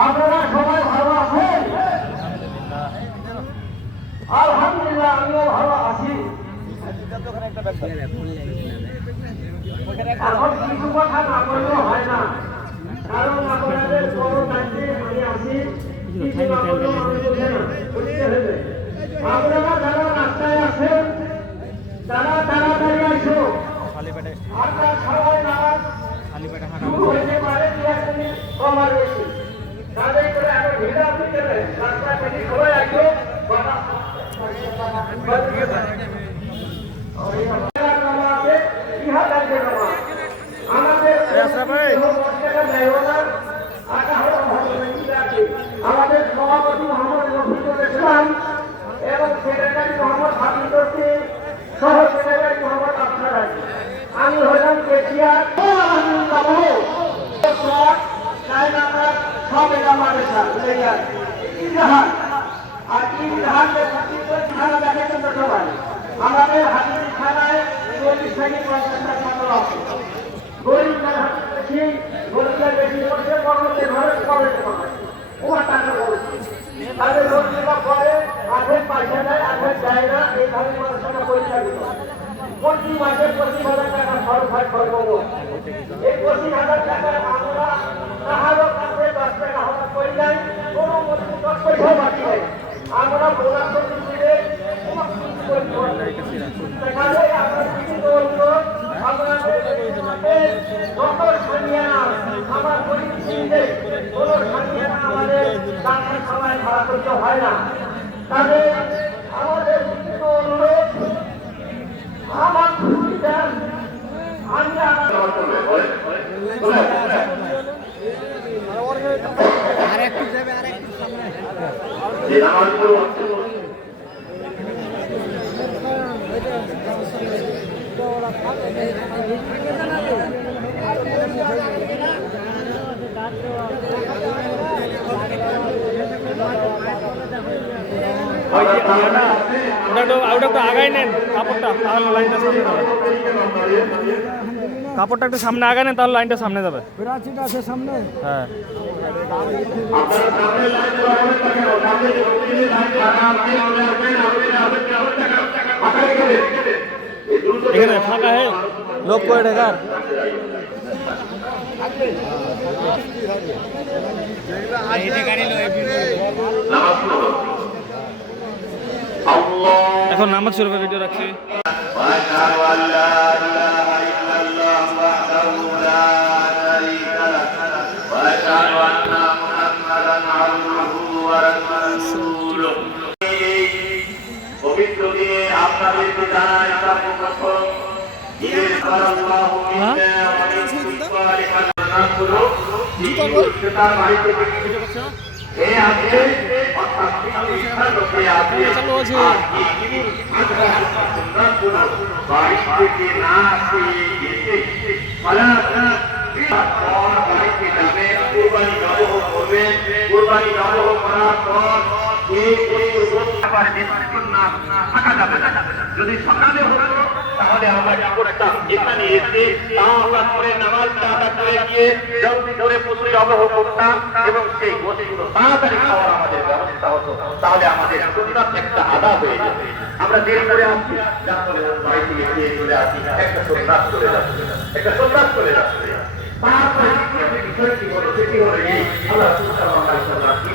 আপনারা আলহামদুলিল্লাহ আমিও ভালো আছি। এখন কিছু কথা না বললেও হয় না কারণ আপনাদের বড় দায়িত্বে আমি আছি কিছু না আমি বুঝে না আপনারা যারা রাস্তায় আছেন তারা তাড়াতাড়ি আসো খালি পেটে আপনার সবাই নামাজ খালি পেটে হাঁটা শুরু হতে পারে দু এক মিনিট কম আর বেশি তাদের করে এত ভিড় আপনি দেবেন রাস্তা থেকে সবাই আসো বাবা আমাদের সভাপতি মোহাম্মদ রফিকুল ইসলাম এবং সেক্রেটারি মোহাম্মদ হাফিজুর সিং সহ সেক্রেটারি মোহাম্মদ আফসার আলী আমি হলাম কেসিয়ার সব এলাকার ইজাহার আর ইজাহারকে থানা দেখে কিন্তু সবাই আমাদের হাতির থানায় চল্লিশ থেকে পঞ্চাশটা ছাত্র আছে গরিব বেশি গরিবরা বেশি করছে কর্মতে ঘরে কবে ওরা টাকা বলছে তাদের লোকগুলো করে আঠের পয়সা দেয় দেয় না এইভাবে মানুষের পরীক্ষা দিত প্রতি মাসে পঁচিশ হাজার টাকা খরচ হয় সর্বমোট এই পঁচিশ হাজার টাকা আমরা কাহারও কাছে দশ টাকা হঠাৎ করে যাই কোনো মধ্যে দশ পয়সাও বাকি নেই। আমরা বোনাস দিলে সেখানে আমরা যত পরিস্থিতিতে কোনো সামিয়ানা আমাদের ডাক্তার সবাই ভাড়া করতে হয় না। তাদের আমাদের বিভিন্ন অনুরোধ আমার সুবিধা আমি আমার ওই যে ওটা একটু ওটা একটু আগাই নেন কাপড়টা তাহলে লাইনটা সামনে যাবে কাপড়টা একটু সামনে আগায় নেন তাহলে লাইনটা সামনে যাবে। আছে সামনে? হ্যাঁ। এখানে ফাঁকা হে। লোক করে? ঢেকার এখন নামাজ শুরু করে ভিডিও রাখছি। যাবে না যদি সকালে হতো তাহলে আমরা কি করতাম এখানে এসে করে নামাজটা আদা করে গিয়ে জলদি করে পশু জবহ করতাম এবং সেই গোশগুলো তাড়াতাড়ি খাওয়ার আমাদের ব্যবস্থা হতো, তাহলে আমাদের সুন্নাত একটা আদা হয়ে যেত। আমরা দেরি করে আসছি। একটা সুন্নাত চলে যাচ্ছে। একটা সুন্নাত চলে যাচ্ছে। বিষয়টি হলো, সেটি হলো এই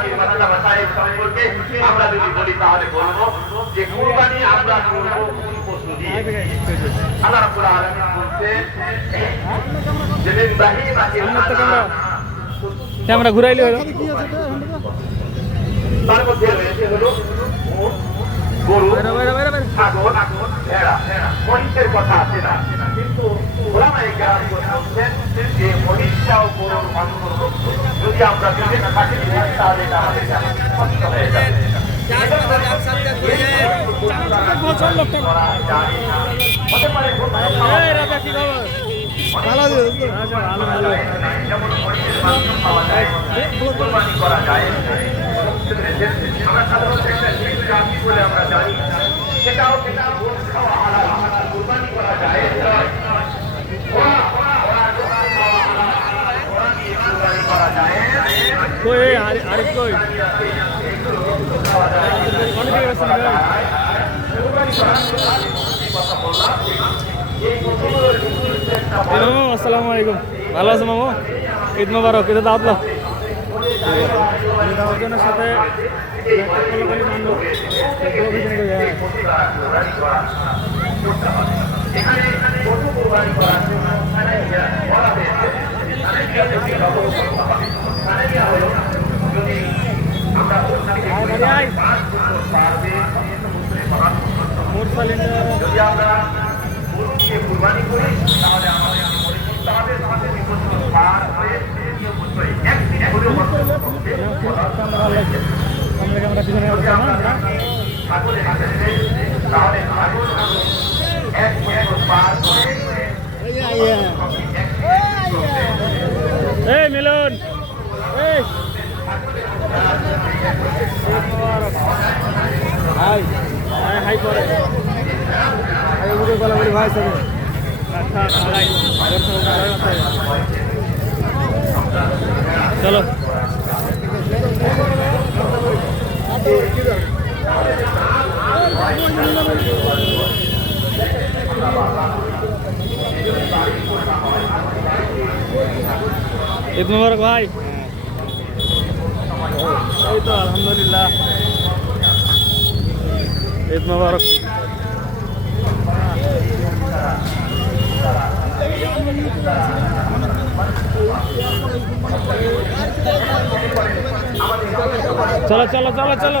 কুরবানির মাসালা মাসাইল সম্পর্কে আমরা যদি বলি তাহলে বলব যে কুরবানি আমরা করব কোন পশু দিয়ে? আল্লাহ রাব্বুল আলামিন বলছেন ক্যামেরা ঘুরাইলে হলো তার মধ্যে রয়েছে হলো গরু ছাগল ভেড়া কথা আছে না। কিন্তু যে মহিষটা ও আমরা বেঁচে থাকি তাহলে এটা আমাদের বলে আমরা জানি সেটাও সেটা গোশ খাওয়া হালাল হালাল কোরবানি করা যায় ওরা ওরা ওরা কোরবানি খাওয়া হালাল ওরা দিয়ে কোরবানি করা যায় কই এই আরি- আরিফ কই অনেক দিকে গেছেন ভাই এই মামু আসসালামু আলাইকুম ভালো আছো মামু ঈদ মোবারক ঈদের দাওয়াত সাথে আমাদের মনে করতে হবে আমাদের বিপদ পার হয়ে অবশ্যই একদিন হলেও অন্ততপক্ষে ভালো লাগছে আমরা ক্যামেরা পিছনে আসছে না না? ঠাকুরের কাছে তাহলে ঠাকুর এক বছর পার করে এই মিলন এই হাই হাই হাই করে আগে ভিডিও কল করে ভাই সাথে আচ্ছা হাই দর্শক ভালো আছে চলো। ঈদ মুবারক ভাই। এই তো আলহামদুলিল্লাহ। ঈদ মুবারক। চলো চলো চলো চলো।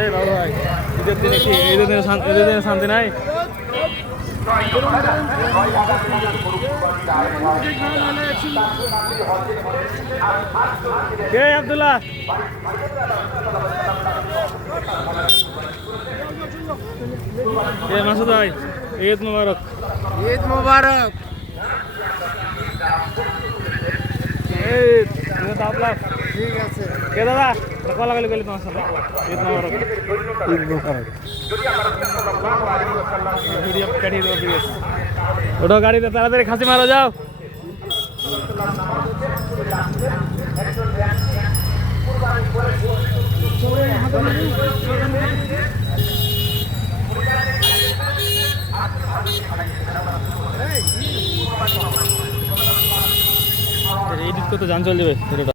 এই বাবু ভাই ঈদের দিনে কি ঈদের দিনে ঈদের দিনে শান্তি নাই। কে আব্দুল্লাহ? কে মাসুদ ভাই ঈদ মুবারক। ঈদ। মোবারক ঠিক আছে। কে দাদা? কলা গালি গলি তোমার সাথে ঈদ মুবারক। ঈদ মোবারক। ভিডিও কাটিয়ে দেবো প্লিজ ওটা গাড়িতে তাড়াতাড়ি খাসি মারা যাও। এডিট করতে যান চল যাবে